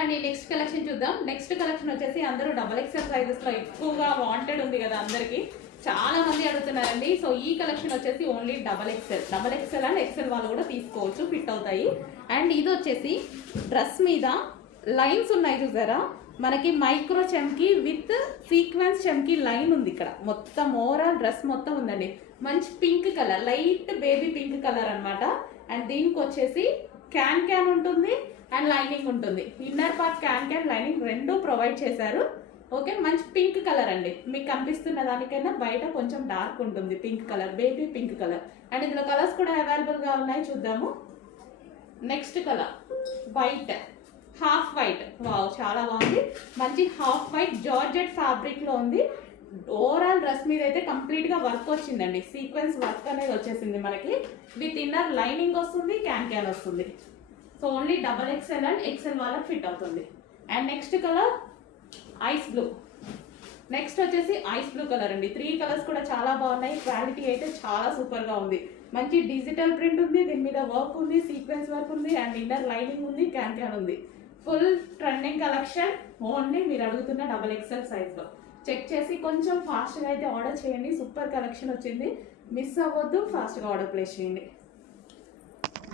అండి next collection చూద్దాం. Next collection వచ్చేసి అందరూ డబల్ ఎక్స్ఎల్ సైజెస్లో ఎక్కువగా వాంటెడ్ ఉంది కదా అందరికి, చాలా మంది అడుగుతున్నారండి. సో ఈ కలెక్షన్ వచ్చేసి only double XL and XL వాళ్ళు కూడా తీసుకోవచ్చు, ఫిట్ అవుతాయి. అండ్ ఇది వచ్చేసి డ్రెస్ మీద లైన్స్ ఉన్నాయి చూసారా, మనకి మైక్రో చమ్కీ విత్ సీక్వెన్స్ చమ్కీ లైన్ ఉంది ఇక్కడ. మొత్తం ఓవరాల్ డ్రెస్ మొత్తం ఉందండి. మంచి pink colour, light baby pink colour అనమాట. అండ్ దీనికి వచ్చేసి క్యాన్ ఉంటుంది అండ్ లైనింగ్ ఉంటుంది. ఇన్నర్ పార్ట్ క్యాన్ లైనింగ్ రెండు ప్రొవైడ్ చేశారు. ఓకే, మంచి పింక్ కలర్ అండి. మీకు కనిపిస్తున్న దానికైనా బయట కొంచెం డార్క్ ఉంటుంది pink colour, baby pink colour. And ఇందులో కలర్స్ కూడా అవైలబుల్గా ఉన్నాయి, చూద్దాము. Next colour white, half white. Wow, చాలా బాగుంది. మంచి హాఫ్ వైట్ జార్జెట్ ఫ్యాబ్రిక్లో ఉంది. ఓవరాల్ డ్రెస్ మీద అయితే కంప్లీట్గా వర్క్ వచ్చిందండి, సీక్వెన్స్ వర్క్ అనేది వచ్చేసింది మనకి. విత్ ఇన్నర్ లైనింగ్ వస్తుంది, క్యాన్ వస్తుంది. So only double XL and XL వాళ్ళకి ఫిట్ అవుతుంది. And next colour ice blue. Next వచ్చేసి ఐస్ బ్లూ కలర్ అండి. 3 కలర్స్ కూడా చాలా బాగున్నాయి. క్వాలిటీ అయితే చాలా సూపర్గా ఉంది. మంచి డిజిటల్ ప్రింట్ ఉంది, దీని మీద వర్క్ ఉంది, సీక్వెన్స్ వర్క్ ఉంది, అండ్ ఇన్నర్ లైనింగ్ ఉంది, క్యాన్ ఉంది. Full trending collection. ఓన్లీ మీరు అడుగుతున్న డబల్ ఎక్స్ఎల్ సైజ్లో. చెక్ చేసి కొంచెం ఫాస్ట్గా అయితే ఆర్డర్ చేయండి. సూపర్ కలెక్షన్ వచ్చింది, మిస్ అవ్వద్దు, ఫాస్ట్గా ఆర్డర్ ప్లేస్ చేయండి.